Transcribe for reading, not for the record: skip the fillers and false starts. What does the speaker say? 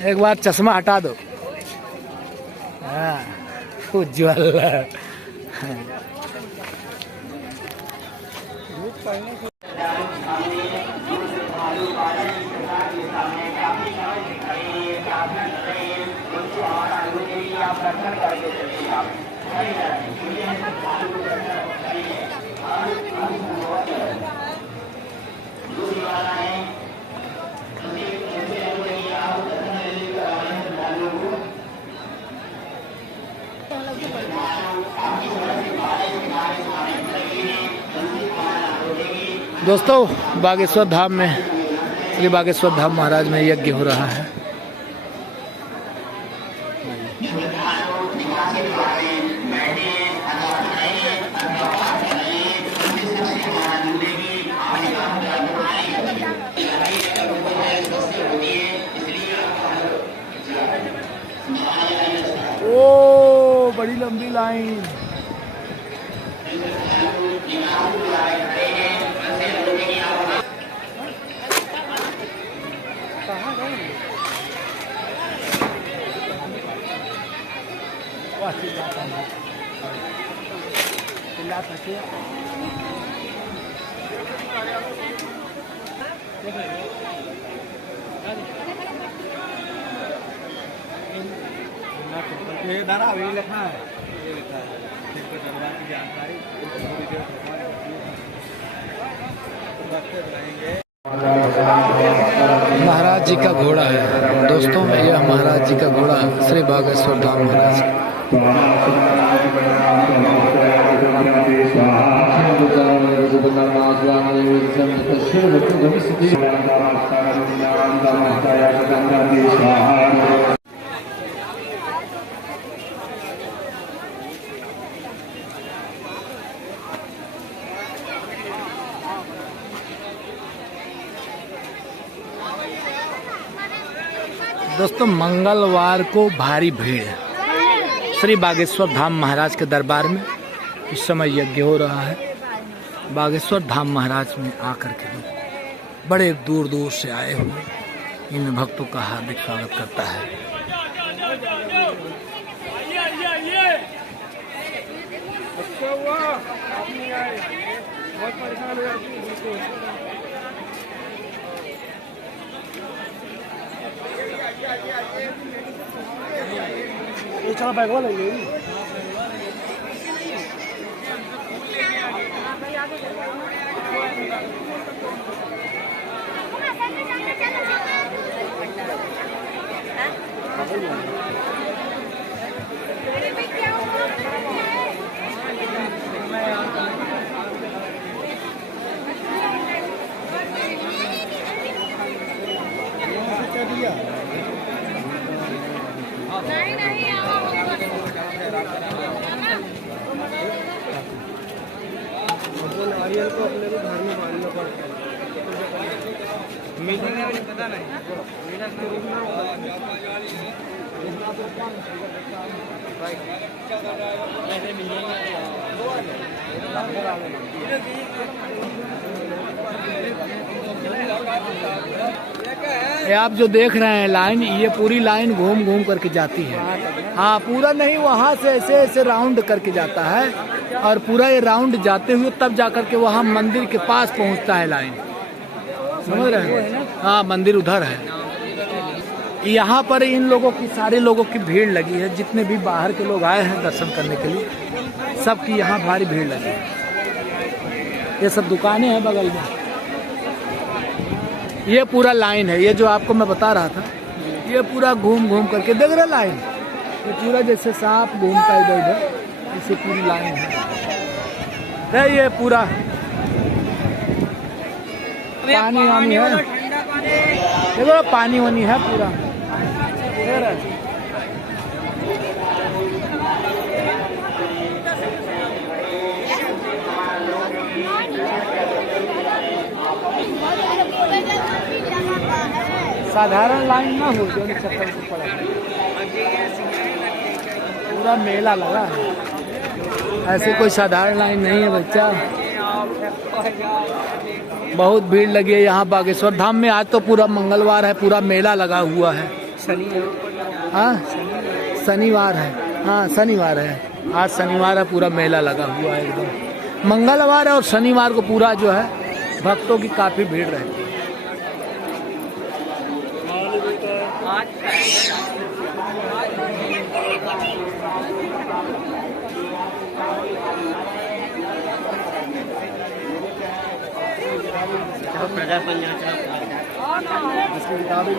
एक बार चश्मा हटा दो। हाँ, उज्ज्वल। दोस्तों, बागेश्वर धाम में, श्री बागेश्वर धाम महाराज में यज्ञ हो रहा है। ओ, बड़ी लंबी लाइन। महाराज जी का घोड़ा है दोस्तों, यह महाराज जी का घोड़ा श्री बागेश्वर धाम महाराज। दोस्तों, मंगलवार को भारी भीड़ है श्री बागेश्वर धाम महाराज के दरबार में। इस समय यज्ञ हो रहा है। बागेश्वर धाम महाराज में आकर के लोग बड़े दूर दूर से आए हुए इन भक्तों का हार्दिक स्वागत करता है। चलो बैग वाला ले ली। नारियल को अपने को घर में बांधना पड़ता है। मीटिंग में पता नहीं ये आप जो देख रहे हैं लाइन, ये पूरी लाइन घूम घूम करके जाती है। हाँ, पूरा नहीं, वहाँ से ऐसे ऐसे राउंड करके जाता है और पूरा ये राउंड जाते हुए तब जाकर के वहाँ मंदिर के पास पहुँचता है लाइन। समझ रहे हैं? हाँ, मंदिर उधर है। यहाँ पर इन लोगों की, सारे लोगों की भीड़ लगी है। जितने भी बाहर के लोग आए हैं दर्शन करने के लिए, सबकी यहाँ भारी भीड़ लगी है। ये सब दुकानें हैं बगल में। ये पूरा लाइन है, ये जो आपको मैं बता रहा था, ये पूरा घूम घूम करके देख रहे लाइन, ये पूरा जैसे सांप घूमता है इधर उधर, इसे पूरी लाइन है। ये पूरा पानी वानी है, देखो पानी वानी है पूरा। साधारण लाइन ना हो जो चक्कर से पड़ा, पूरा मेला लगा है। ऐसे कोई साधारण लाइन नहीं है बच्चा, बहुत भीड़ लगी है यहाँ बागेश्वर धाम में। आज तो पूरा मंगलवार है, पूरा मेला लगा हुआ है हाँ शनिवार है, हाँ शनिवार है, आज शनिवार है, पूरा मेला लगा हुआ है एकदम। मंगलवार है और शनिवार को पूरा जो है भक्तों की काफी भीड़ रहती है। किताबें